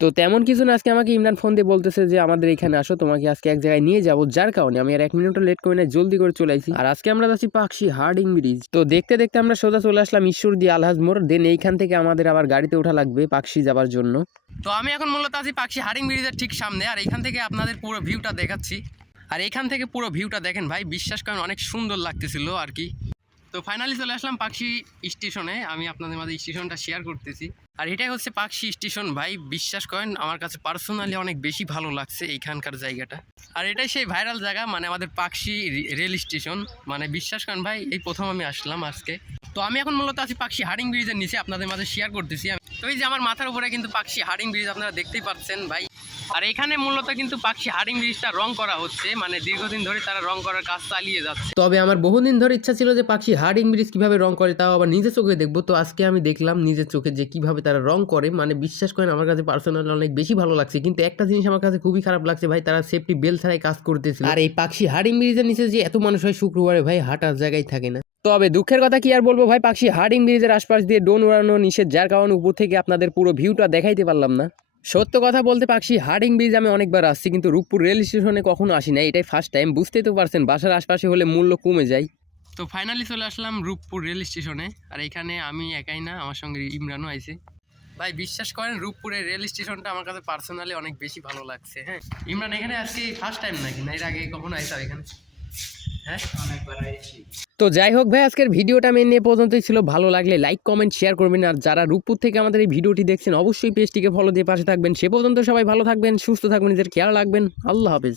তো তেমন কিছু না, আজকে আমাকে ইমরান ফোন দিয়ে বলতেছে যে আমাদের এখানে আসো, তোমাকে আজকে এক জায়গায় নিয়ে যাবো, যার কারণে আমি আর 1 মিনিটও লেট করে না, জলদি করে চলে আসি। আর আজকে আমরা যাচ্ছি পাকশি হার্ডিং ব্রিজ। তো দেখতে দেখতে আমরা সোজা চলে আসলাম ঈশ্বরদী আলহাজ মোড়। দেন এইখান থেকে আমাদের আবার গাড়িতে ওঠা লাগবে পাকশি যাবার জন্য। তো আমি এখন মূলত আছি পাকশি হার্ডিং ব্রিজের ঠিক সামনে, আর এখান থেকে আপনাদের পুরো ভিউটা দেখাচ্ছি। আর এখান থেকে পুরো ভিউটা দেখেন ভাই, বিশ্বাস করেন অনেক সুন্দর লাগতেছিল আর কি। তো ফাইনালি চলে আসলাম পাকশি স্টেশনে। আমি আপনাদের মাঝে স্টেশনটা শেয়ার করতেছি। আর এটাই হচ্ছে পাকশি স্টেশন ভাই, বিশ্বাস করেন আমার কাছে পার্সোনালি অনেক বেশি ভালো লাগছে এইখানকার জায়গাটা। আর এটাই সেই ভাইরাল জায়গা, মানে আমাদের পাকশি রেল স্টেশন। মানে বিশ্বাস করেন ভাই, এই প্রথম আমি আসলাম আজকে। তো আমি এখন মূলত আছি পাকশি হার্ডিং ব্রিজের নিচে, আপনাদের মাঝে শেয়ার করতেছি। তো এই যে আমার মাথার উপরে কিন্তু পাকশি হার্ডিং ব্রিজ আপনারা দেখতেই পাচ্ছেন ভাই। আর এখানে মূলত কিন্তু পাকশি হার্ডিং ব্রিজটা রং করা হচ্ছে, মানে দীর্ঘদিন ধরে তারা রং করার কাজ চালিয়ে যাচ্ছে। তবে আমার বহুদিন ধরে ইচ্ছা ছিল যে পাকশি হার্ডিং ব্রিজ কিভাবে রং করে তাও আবার নিজের চোখে দেখবো। তো আজকে আমি দেখলাম নিজের চোখে যে কিভাবে তারা রং করে। মানে বিশ্বাস করেন আমার কাছে পার্সোনালি অনেক বেশি ভালো লাগছে। কিন্তু একটা জিনিস আমার কাছে খুবই খারাপ লাগছে ভাই, তারা সেফটি বেল্ট ছাড়াই কাজ করতেছিল। আর এই পাকশি হার্ডিং ব্রিজের নিচে যে এত মানুষ হয় শুক্রবারে ভাই, হাঁটার জায়গায় থাকে না। তবে দুঃখের কথা কি আর বলবো ভাই, পাকশি হার্ডিং ব্রিজের আশপাশ দিয়ে ড্রোন উড়ানো নিষেধ, যার কারণে উপর থেকে আপনাদের পুরো ভিউটা দেখাইতে পারলাম না। সত্য কথা বলতে পাকশি হার্ডিং ব্রিজ আমি অনেকবার আসছি, কিন্তু রূপপুর রেল স্টেশনে কখনো আসি না, এটাই ফার্স্ট টাইম। বুঝতেই তো পারছেন বাসার আশপাশে হলে মূল্য কমে যায়। তো ফাইনালি চলে আসলাম রূপপুর রেল স্টেশনে। আর এখানে আমি একাই না, আমার সঙ্গে ইমরানও আইছে। ভাই বিশ্বাস করেন রূপপুরের রেল স্টেশনটা আমার কাছে পার্সোনালি অনেক বেশি ভালো লাগছে। হ্যাঁ ইমরান, এখানে আজকে ফার্স্ট টাইম নাকি না এর আগে কখনো আইসাও এখানে? হ্যাঁ অনেকবার আইছি। তো যাই হোক ভাই, আজকের ভিডিওটা মেন নিয়ে পর্যন্তই ছিল। ভালো লাগলে লাইক কমেন্ট শেয়ার করবেন। আর যারা রূপপুর থেকে আমাদের এই ভিডিওটি দেখছেন অবশ্যই পেজটিকে ফলো দিয়ে পাশে থাকবেন। সে পর্যন্ত সবাই ভালো থাকবেন, সুস্থ থাকবেন, নিজের খেয়াল রাখবেন। আল্লাহ হাফেজ।